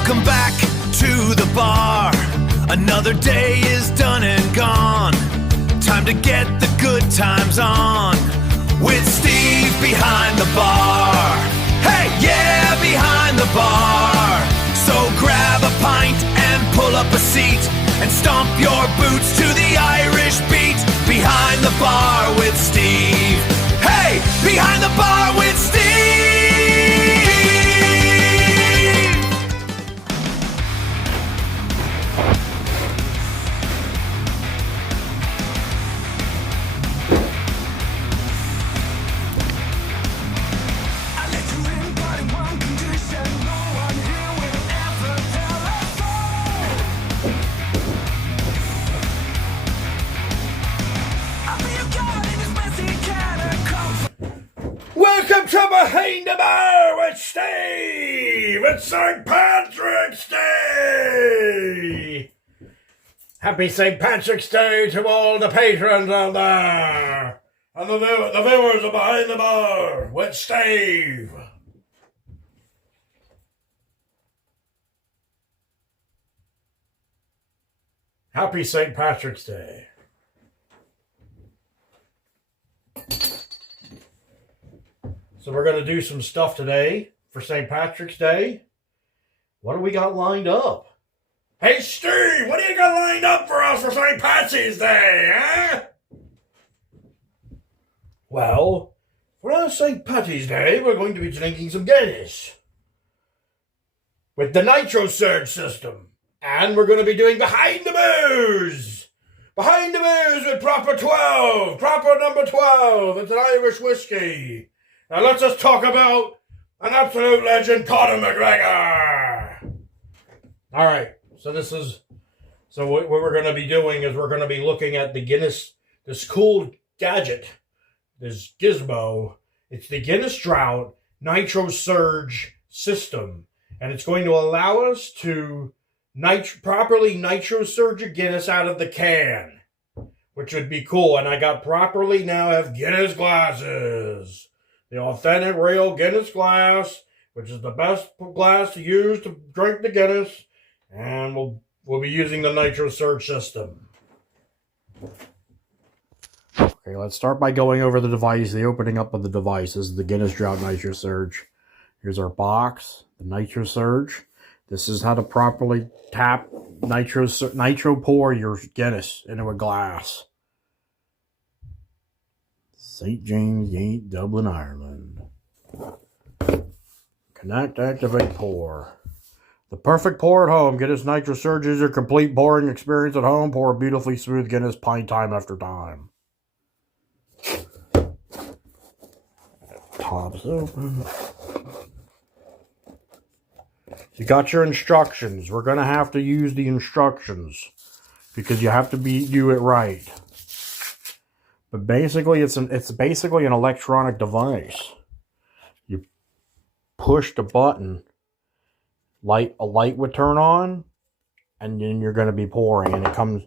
Welcome back to the bar. Another day is done and gone. Time to get the good times on with Steve behind the bar. Hey, yeah, behind the bar. So grab a pint and pull up a seat and stomp your boots to the Irish beat. Behind the bar with Steve. Hey, behind the bar with Steve. Welcome to Behind the Bar with Steve! It's St. Patrick's Day! Happy St. Patrick's Day to all the patrons out there! And the viewers of Behind the Bar with Steve! Happy St. Patrick's Day. So we're going to do some stuff today for St. Patrick's Day. What do we got lined up? Hey, Steve, what do you got lined up for us for St. Patsy's Day, eh? Well, for our St. Patty's Day, we're going to be drinking some Guinness with the Nitrosurge system. And we're going to be doing Behind the Booze. Behind the Booze with Proper 12. Proper number 12. It's an Irish whiskey. Now let's just talk about an absolute legend, Conor McGregor. All right, so what we're going to be doing is we're going to be looking at the Guinness, this cool gadget, this gizmo. It's the Guinness Drought Nitrosurge system, and it's going to allow us to properly Nitrosurge a Guinness out of the can, which would be cool. And I got properly now have Guinness glasses. The authentic, real Guinness glass, which is the best glass to use to drink the Guinness. And we'll be using the Nitrosurge system. Okay, let's start by going over the device, the opening up of the device. This is the Guinness Drought Nitrosurge. Here's our box, the Nitrosurge. This is how to properly tap nitro pour your Guinness into a glass. St. James Gate, Dublin, Ireland. Connect, activate, pour. The perfect pour at home. Guinness Nitrosurge is your complete pouring experience at home. Pour a beautifully smooth Guinness pint time after time. Pops open. You got your instructions. We're going to have to use the instructions because you have to do it right. But basically, it's basically an electronic device. You push the button, a light would turn on, and then you're going to be pouring, and it comes.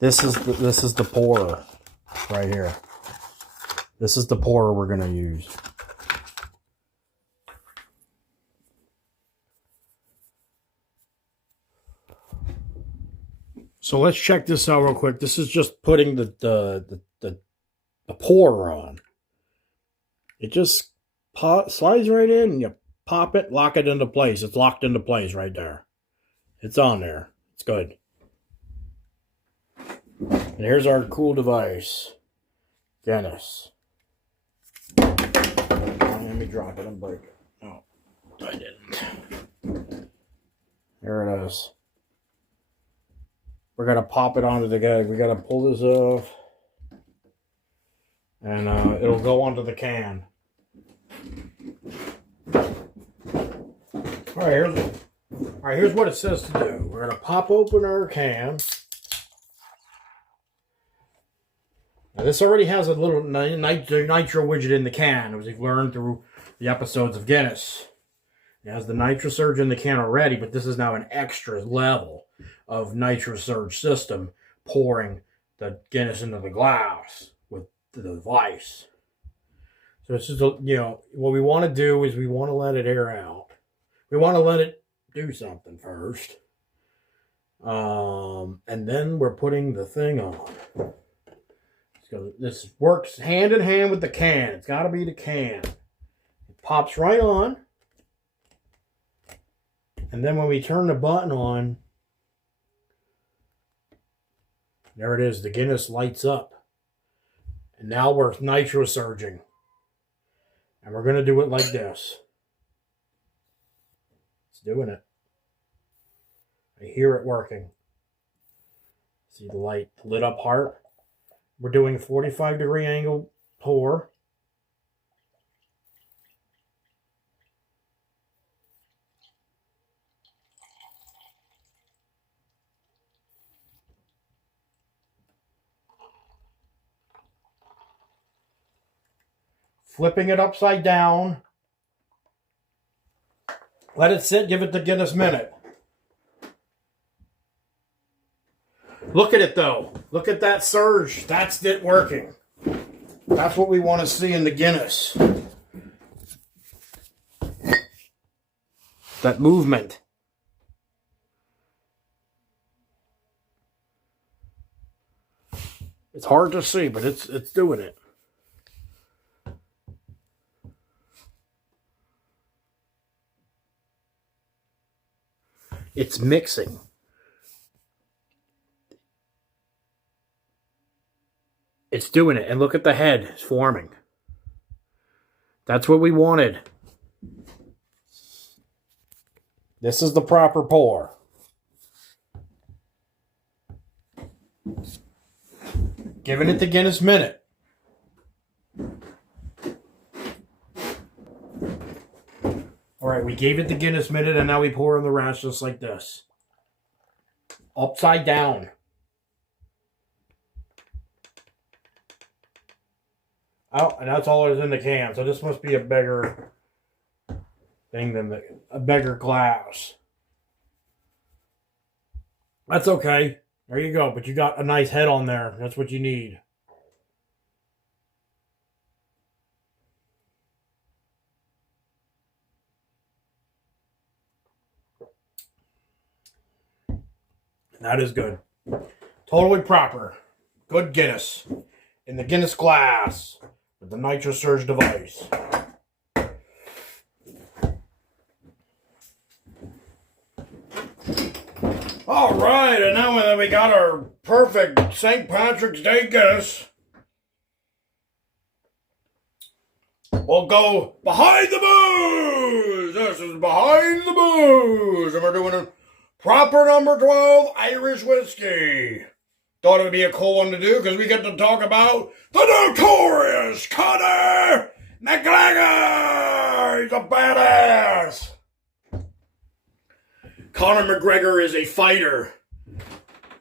This is the pourer right here. This is the pourer we're going to use. So let's check this out real quick. This is just putting the pourer on. It just slides right in, and you pop it, lock it into place. It's locked into place right there. It's on there. It's good. And here's our cool device. Guinness. Let me drop it and break it. Oh, I didn't. There it is. We're going to pop it onto the gag. We got to pull this off. And it'll go onto the can. Alright, here's what it says to do. We're going to pop open our can. Now, this already has a little nitro widget in the can, as we've learned through the episodes of Guinness. It has the Nitrosurge in the can already, but this is now an extra level of Nitrosurge system pouring the Guinness into the glass with the device. So it's just, what we want to do is we want to let it air out. We want to let it do something first. And then we're putting the thing on. So this works hand in hand with the can. It's got to be the can. It pops right on. And then when we turn the button on, there it is. The Guinness lights up. And now we're nitrosurging. And we're going to do it like this. It's doing it. I hear it working. See the light lit up heart? We're doing 45-degree angle pour. Flipping it upside down. Let it sit, give it the Guinness minute. Look at it though. Look at that surge. That's it working. That's what we want to see in the Guinness. That movement. It's hard to see, but it's doing it. It's mixing. It's doing it. And look at the head. It's forming. That's what we wanted. This is the proper pour. Giving it the Guinness minute. All right, we gave it the Guinness minute, and now we pour in the rest just like this. Upside down. Oh, and that's all that's in the can. So this must be a bigger thing than a bigger glass. That's okay. There you go. But you got a nice head on there. That's what you need. That is good. Totally proper. Good Guinness. In the Guinness glass. With the Nitrosurge device. Alright, and now that we got our perfect St. Patrick's Day Guinness, we'll go behind the booze! This is behind the booze! And we're doing a proper number 12 Irish whiskey. Thought it would be a cool one to do because we get to talk about the notorious Conor McGregor! He's a badass! Conor McGregor is a fighter,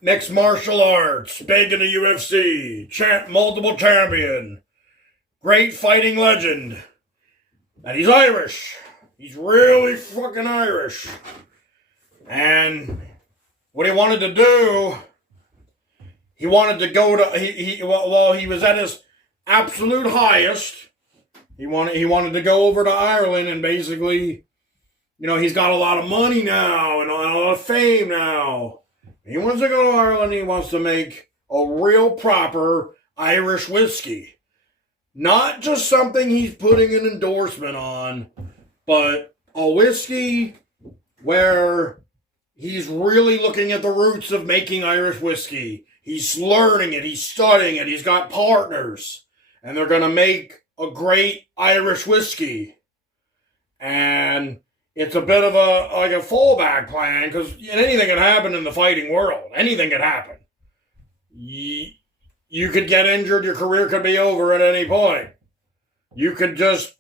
mixed martial arts, big in the UFC, multiple champion, great fighting legend, and he's Irish. He's really fucking Irish. And what he wanted to do, he wanted to go to, while he was at his absolute highest, he wanted to go over to Ireland and basically, he's got a lot of money now and a lot of fame now. He wants to go to Ireland. He wants to make a real proper Irish whiskey. Not just something he's putting an endorsement on, but a whiskey where he's really looking at the roots of making Irish whiskey. He's learning it. He's studying it. He's got partners. And they're going to make a great Irish whiskey. And it's a bit of a fallback plan because anything can happen in the fighting world. Anything can happen. You could get injured. Your career could be over at any point. You could just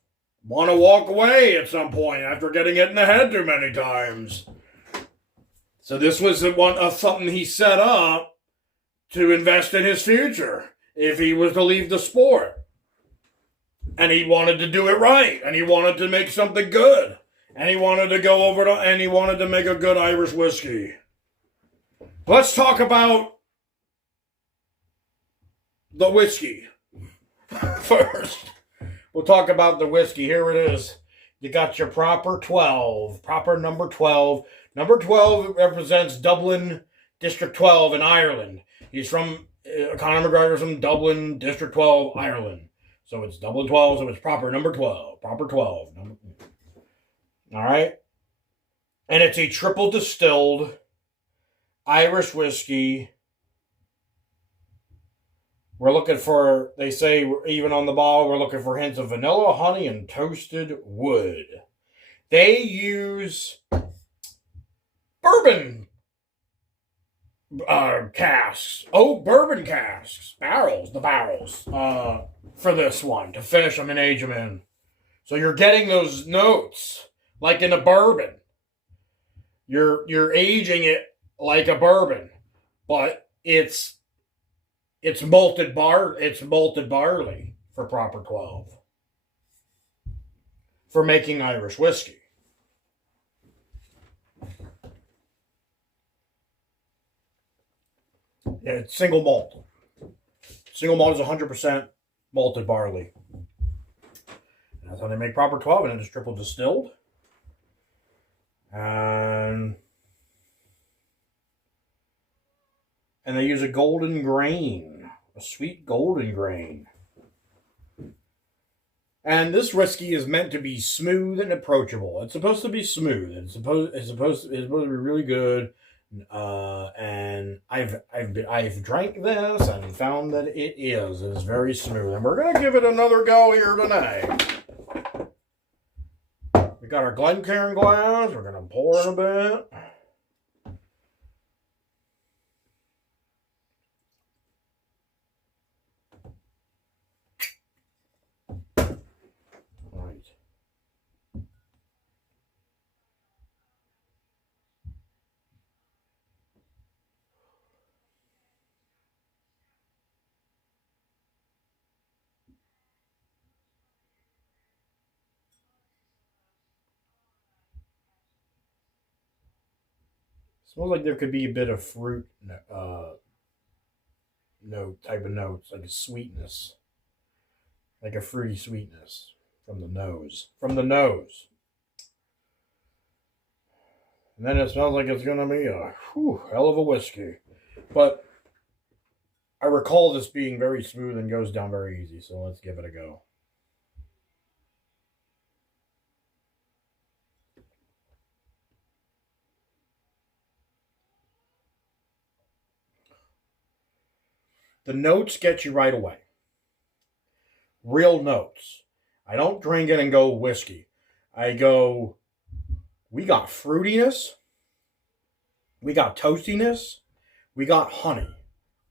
want to walk away at some point after getting hit in the head too many times. So this was something he set up to invest in his future if he was to leave the sport. And he wanted to do it right. And he wanted to make something good. And he wanted to go over and he wanted to make a good Irish whiskey. Let's talk about the whiskey first. we'll talk about the whiskey. Here it is. You got your proper 12, proper number 12. Number 12 represents Dublin, District 12 in Ireland. He's from, Conor McGregor's from Dublin, District 12, Ireland. So it's Dublin 12, so it's proper number 12. Proper 12. All right? And it's a triple distilled Irish whiskey. We're looking for, they say, even on the bottle, we're looking for hints of vanilla, honey, and toasted wood. They use bourbon casks. Oh, bourbon casks. Barrels, the barrels, for this one, to finish them and age them in. So you're getting those notes, like in a bourbon. You're aging it like a bourbon, but it's malted barley for proper 12 for making Irish whiskey. Yeah, it's single malt. Single malt is 100% malted barley. And that's how they make proper 12, and it is triple distilled. And they use a golden grain, a sweet golden grain. And this whiskey is meant to be smooth and approachable. It's supposed to be smooth. It's supposed to be really good. And I've drank this and found that it is. It's very smooth. And we're gonna give it another go here tonight. We got our Glencairn glass. We're gonna pour in a bit. Smells like there could be a bit of fruit type of notes, like a sweetness, like a fruity sweetness from the nose. From the nose. And then it smells like it's going to be a hell of a whiskey. But I recall this being very smooth and goes down very easy, so let's give it a go. The notes get you right away. Real notes. I don't drink it and go whiskey. I go, we got fruitiness. We got toastiness. We got honey.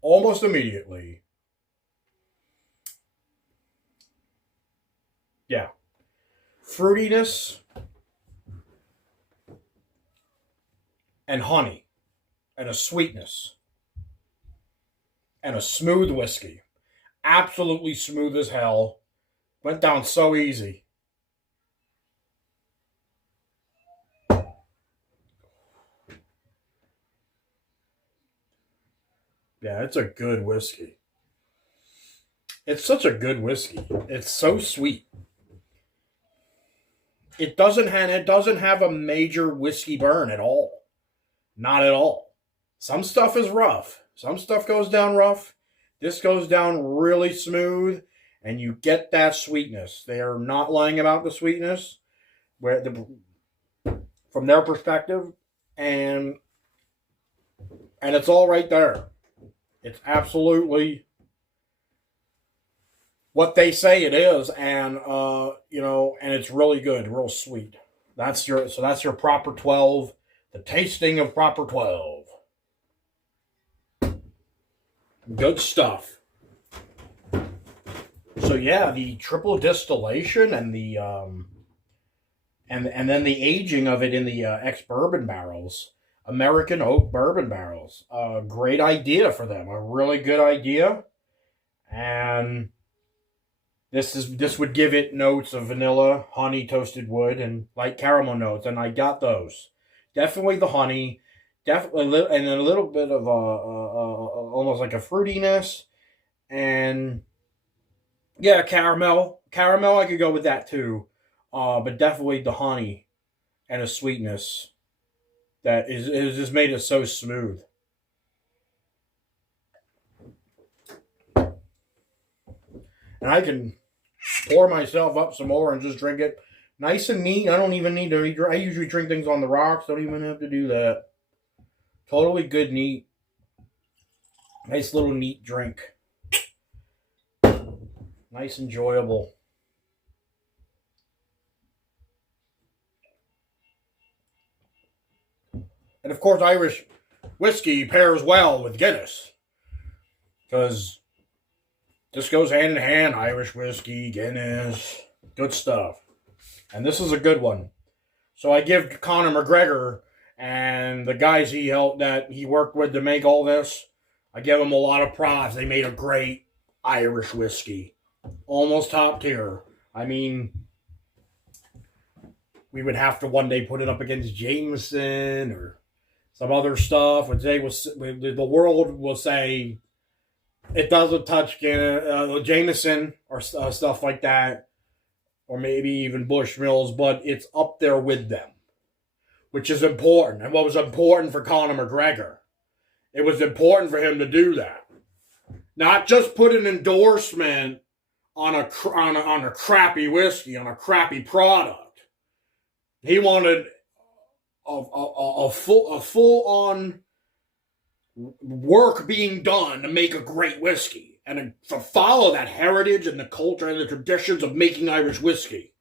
Almost immediately. Yeah. Fruitiness and honey and a sweetness. And a smooth whiskey. Absolutely smooth as hell. Went down so easy. Yeah, it's a good whiskey. It's such a good whiskey. It's so sweet. It doesn't have a major whiskey burn at all. Not at all. Some stuff is rough. Some stuff goes down rough. This goes down really smooth, and you get that sweetness. They are not lying about the sweetness, from their perspective, and it's all right there. It's absolutely what they say it is, and and it's really good, real sweet. That's your proper 12, the tasting of proper 12. Good stuff. So yeah, the triple distillation and the and then the aging of it in the ex-bourbon barrels, American oak bourbon barrels. Great idea for them. A really good idea. And this would give it notes of vanilla, honey, toasted wood, and light caramel notes, and I got those. Definitely the honey. Definitely, and a little bit of almost like a fruitiness, and yeah, caramel Caramel, I could go with that too. But definitely the honey and the sweetness that is just made it so smooth. And I can pour myself up some more and just drink it nice and neat. I don't even need to. I usually drink things on the rocks. Don't even have to do that. Totally good, neat. Nice little neat drink. Nice, enjoyable. And of course, Irish whiskey pairs well with Guinness. Because this goes hand in hand. Irish whiskey, Guinness. Good stuff. And this is a good one. So I give Conor McGregor and the guys he helped that he worked with to make all this, I give them a lot of props. They made a great Irish whiskey. Almost top tier. I mean, we would have to one day put it up against Jameson or some other stuff. The world will say it doesn't touch Jameson or stuff like that, or maybe even Bushmills, but it's up there with them, which is important. And what was important for Conor McGregor, it was important for him to do that, not just put an endorsement on a crappy whiskey, on a crappy product. He wanted a full on work being done to make a great whiskey and to follow that heritage and the culture and the traditions of making Irish whiskey,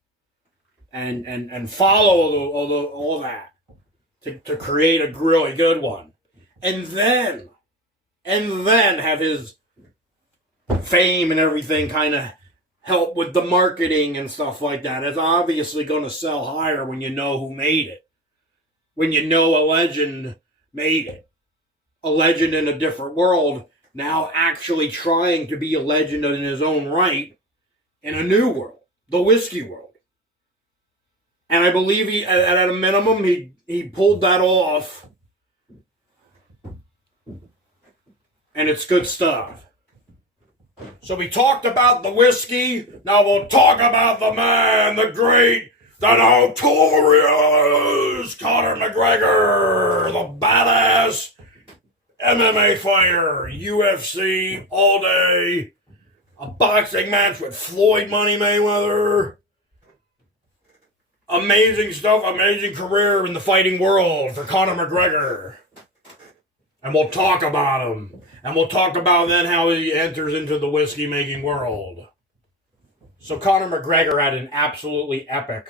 and follow all that to create a really good one, and then have his fame and everything kind of help with the marketing and stuff like that. It's obviously going to sell higher when you know who made it. When you know a legend made it. A legend in a different world, now actually trying to be a legend in his own right in a new world. The whiskey world. And I believe at a minimum, he pulled that off. And it's good stuff. So we talked about the whiskey. Now we'll talk about the man, the great, the notorious Conor McGregor, the badass MMA fighter, UFC all day, a boxing match with Floyd Money Mayweather. Amazing stuff, amazing career in the fighting world for Conor McGregor. And we'll talk about him. And we'll talk about then how he enters into the whiskey-making world. So Conor McGregor had an absolutely epic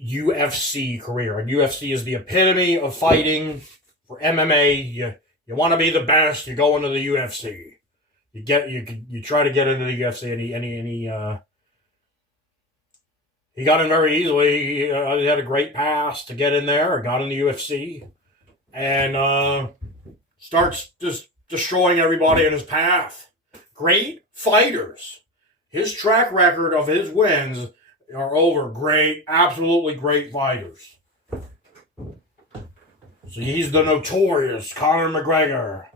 UFC career. And UFC is the epitome of fighting. For MMA, you want to be the best, you go into the UFC. You try to get into the UFC, and he got in very easily. He had a great pass to get in there, got in the UFC, and starts just destroying everybody in his path. Great fighters. His track record of his wins are over great, absolutely great fighters. So he's the notorious Conor McGregor.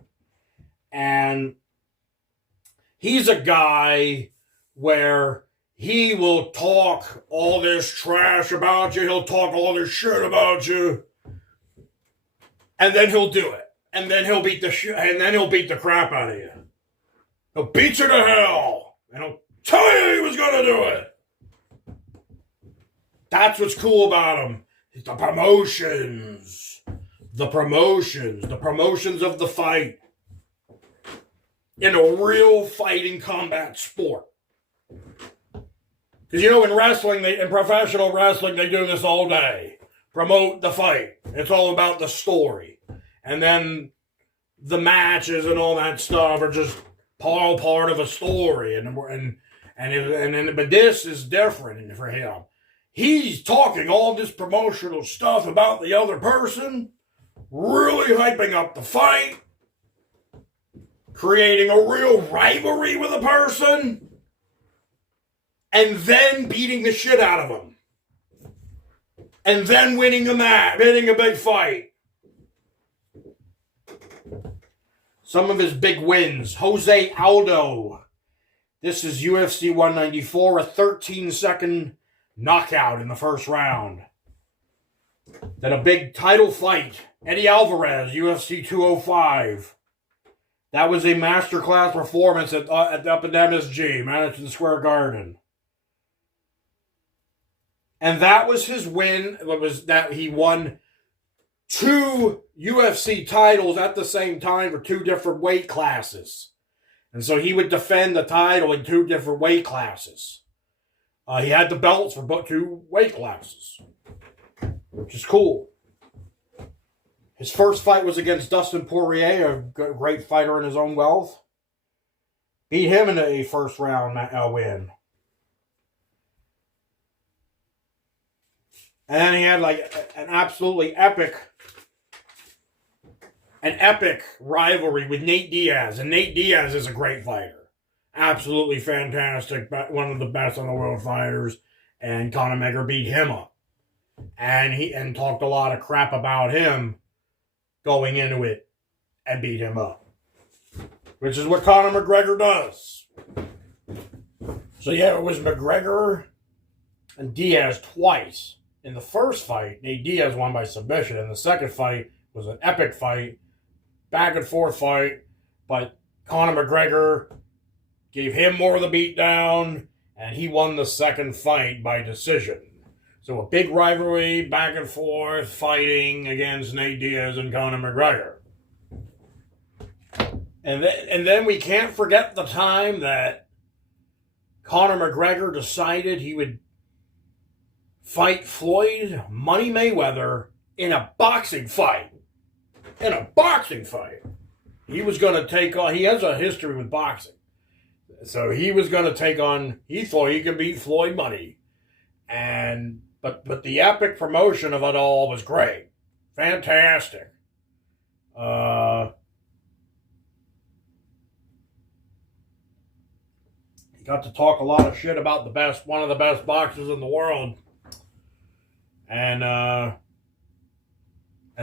And he's a guy where he will talk all this trash about you. He'll talk all this shit about you. And then he'll do it. And then he'll beat the crap out of you. He'll beat you to hell. And he'll tell you he was going to do it. That's what's cool about him. The promotions. The promotions of the fight. In a real fighting combat sport. Because in wrestling, in professional wrestling, they do this all day. Promote the fight. It's all about the story. And then the matches and all that stuff are just all part of a story. But this is different for him. He's talking all this promotional stuff about the other person, really hyping up the fight, creating a real rivalry with a person, and then beating the shit out of him. And then winning a match, winning a big fight. Some of his big wins. Jose Aldo This is UFC 194, a 13-second knockout in the first round. Then a big title fight, Eddie Alvarez, UFC 205. That was a masterclass performance up at MSG, Madison Square Garden. And that was his win. It was that he won 2 UFC titles at the same time for 2 different weight classes. And so he would defend the title in 2 different weight classes. He had the belts for 2 weight classes, which is cool. His first fight was against Dustin Poirier, a great fighter in his own wealth. Beat him in a first round win. And then he had like an absolutely epic rivalry with Nate Diaz. And Nate Diaz is a great fighter. Absolutely fantastic. One of the best on the world fighters. And Conor McGregor beat him up. And talked a lot of crap about him going into it and beat him up. Which is what Conor McGregor does. So yeah, it was McGregor and Diaz twice. In the first fight, Nate Diaz won by submission. And the second fight was an epic fight, back and forth fight. But Conor McGregor gave him more of the beatdown, and he won the second fight by decision. So a big rivalry, back and forth, fighting against Nate Diaz and Conor McGregor. And then we can't forget the time that Conor McGregor decided he would fight Floyd Money Mayweather in a boxing fight. In a boxing fight. He was going to take on, he has a history with boxing. So he was going to take on, he thought he could beat Floyd Money. But the epic promotion of it all was great. Fantastic. He got to talk a lot of shit about one of the best boxers in the world. And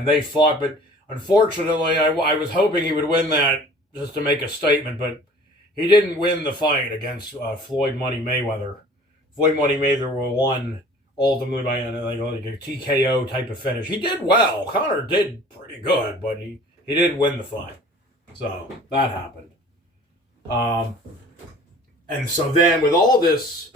they fought, but unfortunately, I was hoping he would win that just to make a statement, but he didn't win the fight against Floyd Money Mayweather. Floyd Money Mayweather won ultimately by like a TKO type of finish. He did well. Conor did pretty good, but he didn't win the fight. So that happened. And so then with all this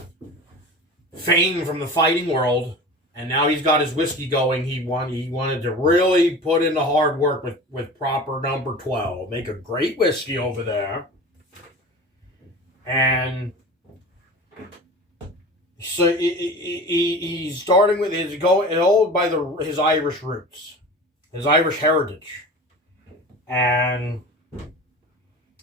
fame from the fighting world, and now he's got his whiskey going. He wanted to really put in the hard work with proper number 12. Make a great whiskey over there. And so he's starting with his Irish roots, his Irish heritage. And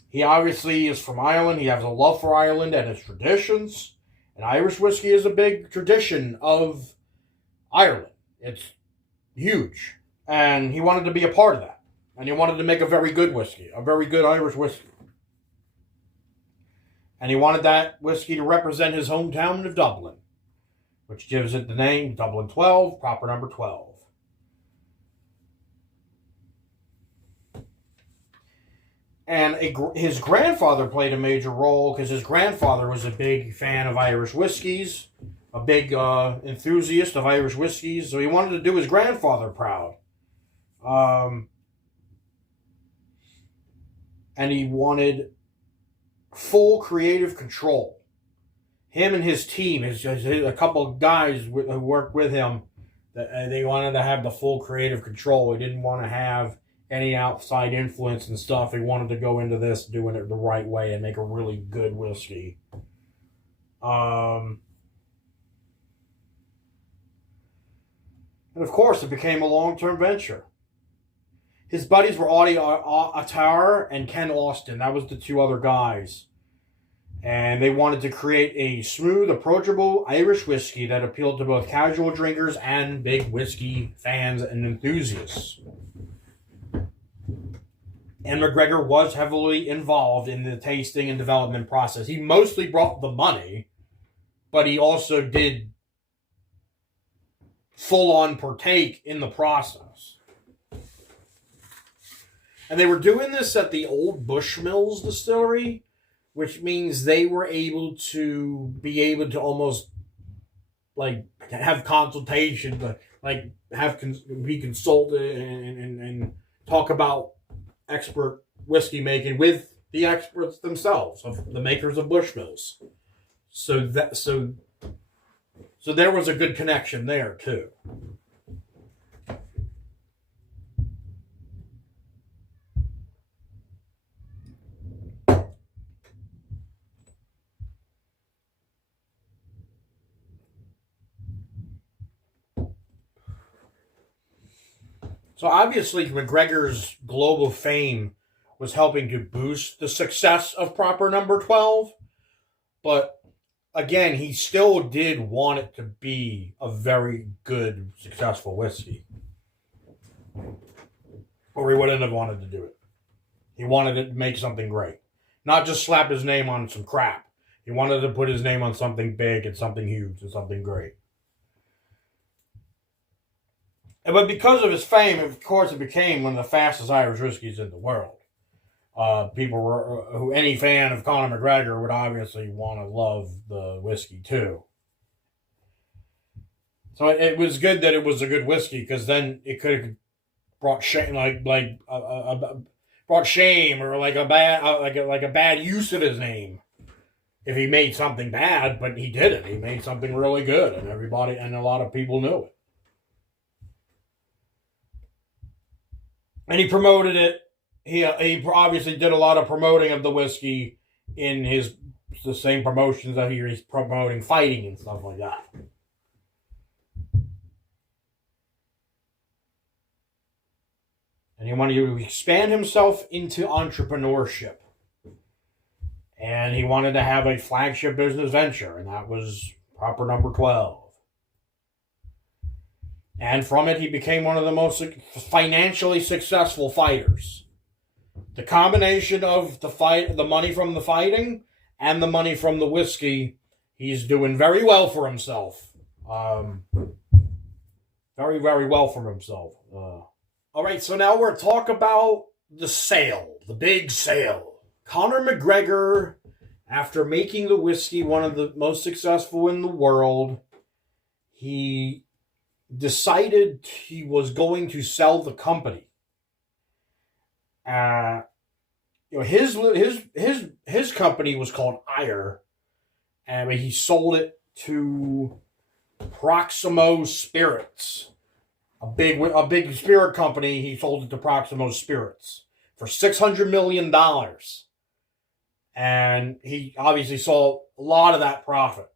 he obviously is from Ireland. He has a love for Ireland and its traditions. And Irish whiskey is a big tradition of Ireland. It's huge. And he wanted to be a part of that. And he wanted to make a very good whiskey, a very good Irish whiskey. And he wanted that whiskey to represent his hometown of Dublin, which gives it the name Dublin 12, proper number 12. And his grandfather played a major role because his grandfather was a big fan of Irish whiskeys, a big enthusiast of Irish whiskeys, so he wanted to do his grandfather proud. And he wanted full creative control. Him and his team, a couple of guys who worked with him, they wanted to have the full creative control. He didn't want to have any outside influence and stuff. He wanted to go into this doing it the right way and make a really good whiskey. And of course, it became a long-term venture. His buddies were Audie Attar and Ken Austin. That was the 2 other guys. And they wanted to create a smooth, approachable Irish whiskey that appealed to both casual drinkers and big whiskey fans and enthusiasts. And McGregor was heavily involved in the tasting and development process. He mostly brought the money, but he also did full-on partake in the process. And they were doing this at the old Bushmills distillery, which means they were able to almost like have consultation, but like be consulted and talk about expert whiskey making with the experts themselves, of the makers of Bushmills. So there was a good connection there too. So obviously McGregor's global fame was helping to boost the success of Proper Number 12, but again, he still did want it to be a very good, successful whiskey. Or he wouldn't have wanted to do it. He wanted to make something great. Not just slap his name on some crap. He wanted to put his name on something big and something huge and something great. But because of his fame, of course, it became one of the fastest Irish whiskeys in the world. People were, any fan of Conor McGregor would obviously want to love the whiskey too. So it was good that it was a good whiskey, because then it could have brought shame, brought shame, or like a bad use of his name if he made something bad. But he didn't. He made something really good, and a lot of people knew it. And he promoted it. He obviously did a lot of promoting of the whiskey in the same promotions that he's promoting fighting and stuff like that. And he wanted to expand himself into entrepreneurship. And he wanted to have a flagship business venture, and that was Proper Number 12. And from it, he became one of the most financially successful fighters. The combination of the money from the fighting and the money from the whiskey, he's doing very well for himself. Very, very well for himself. All right, so now we're talking about the sale, the big sale. Conor McGregor, after making the whiskey one of the most successful in the world, he decided he was going to sell the company. His company was called Ire, and he sold it to Proximo Spirits, a big spirit company. He sold it to Proximo Spirits for $600 million, and he obviously saw a lot of that profit.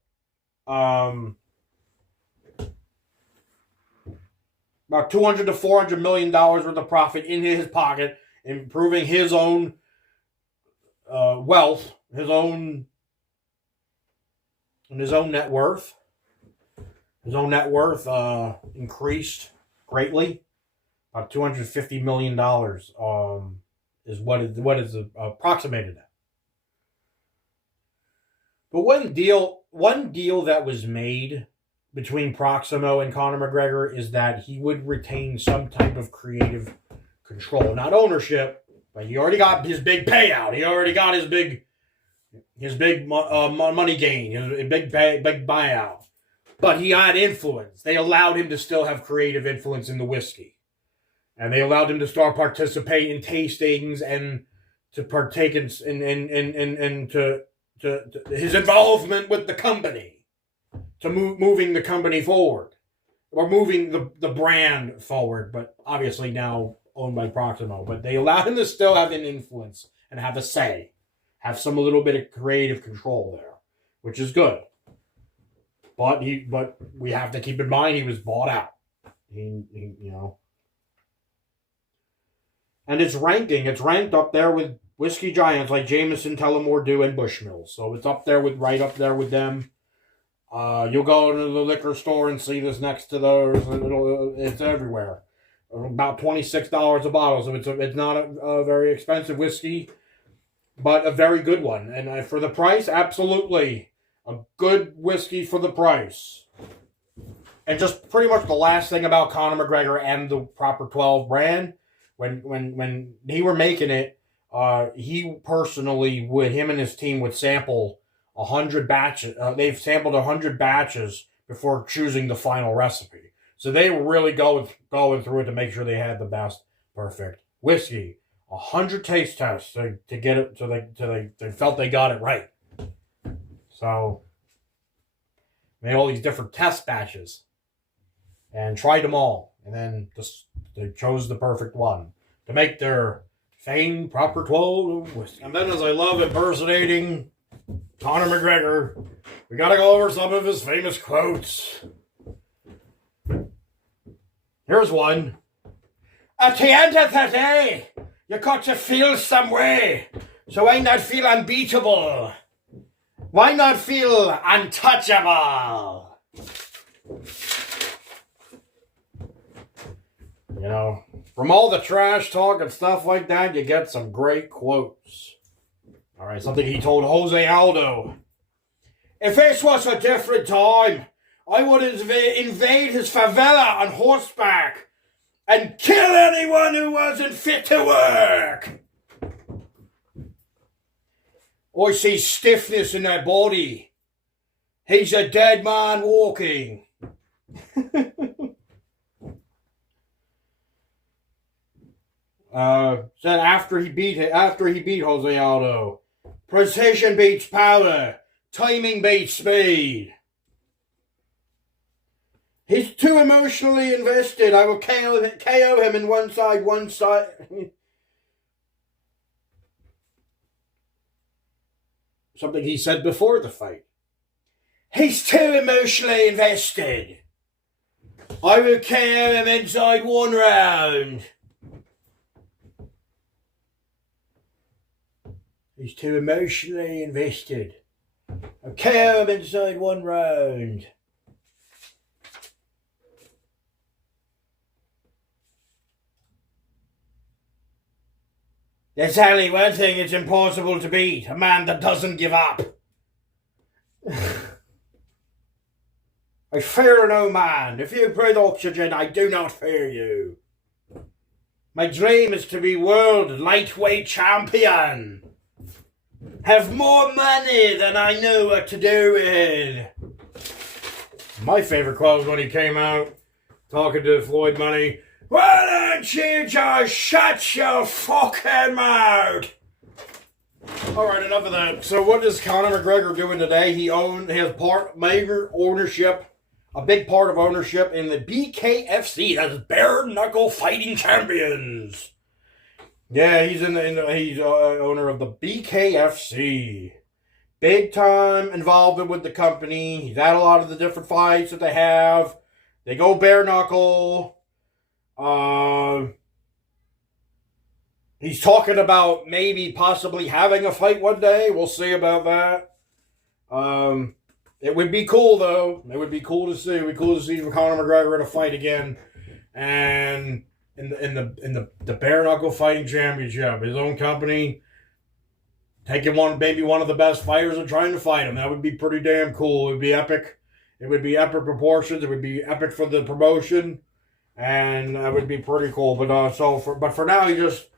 About $200 to $400 million worth of profit in his pocket, improving his own wealth, his own net worth. His own net worth increased greatly. About $250 million is what is approximated at. But one deal that was made between Proximo and Conor McGregor is that he would retain some type of creative control, not ownership, but he already got his big payout. He already got his big money gain, his big buyout. But he had influence. They allowed him to still have creative influence in the whiskey, and they allowed him to start participate in tastings and to partake in his involvement with the company. To moving the company forward, or moving the brand forward, but obviously now owned by Proximo. But they allowed him to still have an influence and have a say, have some little bit of creative control there, which is good. But we have to keep in mind he was bought out. He and it's ranked up there with whiskey giants like Jameson, Tullamore Dew, and Bushmills. So it's right up there with them. You'll go to the liquor store and see this next to those. It's everywhere. About $26 a bottle, so it's not a very expensive whiskey, but a very good one. And for the price, absolutely a good whiskey for the price. And just pretty much the last thing about Conor McGregor and the Proper 12 brand, when he were making it, he personally him and his team would sample 100 batches. They've sampled 100 batches before choosing the final recipe. So they were really going through it to make sure they had the best perfect whiskey. 100 taste tests to get it, so they felt they got it right. So made all these different test batches and tried them all, and then they chose the perfect one to make their famed proper 12 whiskey. And then, as I love impersonating Conor McGregor, we gotta go over some of his famous quotes. Here's one. At the end of the day, you got to feel some way. So why not feel unbeatable? Why not feel untouchable? You know, from all the trash talk and stuff like that, you get some great quotes. All right, something he told Jose Aldo. If this was a different time, I would invade his favela on horseback and kill anyone who wasn't fit to work. I see stiffness in that body. He's a dead man walking. Said after he beat Jose Aldo, precision beats power, timing beats speed. He's too emotionally invested. I will KO him in one side. Something he said before the fight. He's too emotionally invested. I will KO him inside one round. He's too emotionally invested. I'll KO him inside one round. There's only one thing it's impossible to beat. A man that doesn't give up. I fear no man. If you breathe oxygen, I do not fear you. My dream is to be world lightweight champion. Have more money than I know what to do with. My favorite quote was when he came out talking to Floyd Money. Why don't you just shut your fucking mouth? Alright, enough of that. So what is Conor McGregor doing today? He has major ownership, a big part of ownership in the BKFC. That's Bare Knuckle Fighting Champions. Yeah, he's he's owner of the BKFC. Big time involvement with the company. He's at a lot of the different fights that they have. They go bare knuckle. He's talking about maybe possibly having a fight one day. We'll see about that. It would be cool though. It would be cool to see. It would be cool to see Conor McGregor in a fight again, and in the bare knuckle fighting championship, his own company taking maybe one of the best fighters and trying to fight him. That would be pretty damn cool. It would be epic. It would be epic proportions. It would be epic for the promotion. And that would be pretty cool, but for now he just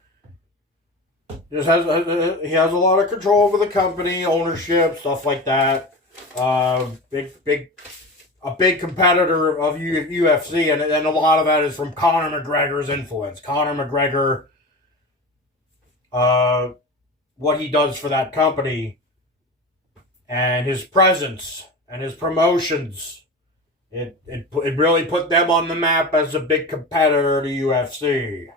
has a lot of control over the company, ownership, stuff like that. A big competitor of UFC, and a lot of that is from Conor McGregor's influence. Conor McGregor, what he does for that company, and his presence and his promotions. It really put them on the map as a big competitor to UFC.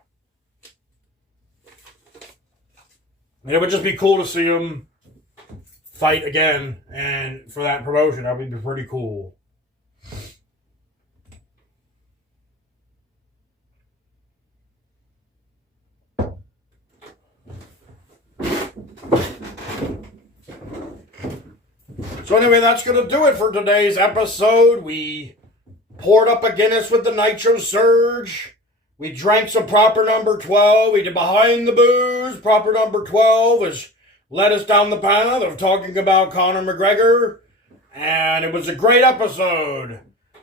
And it would just be cool to see him fight again, and for that promotion, that would be pretty cool. So anyway, that's going to do it for today's episode. We poured up a Guinness with the Nitrosurge. We drank some proper number 12. We did Behind the Booze. Proper number 12 has led us down the path of talking about Conor McGregor. And it was a great episode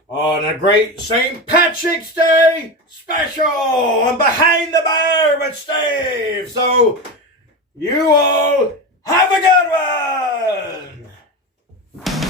on a great St. Patrick's Day special on Behind the Bar with Steve. So You all have a good one!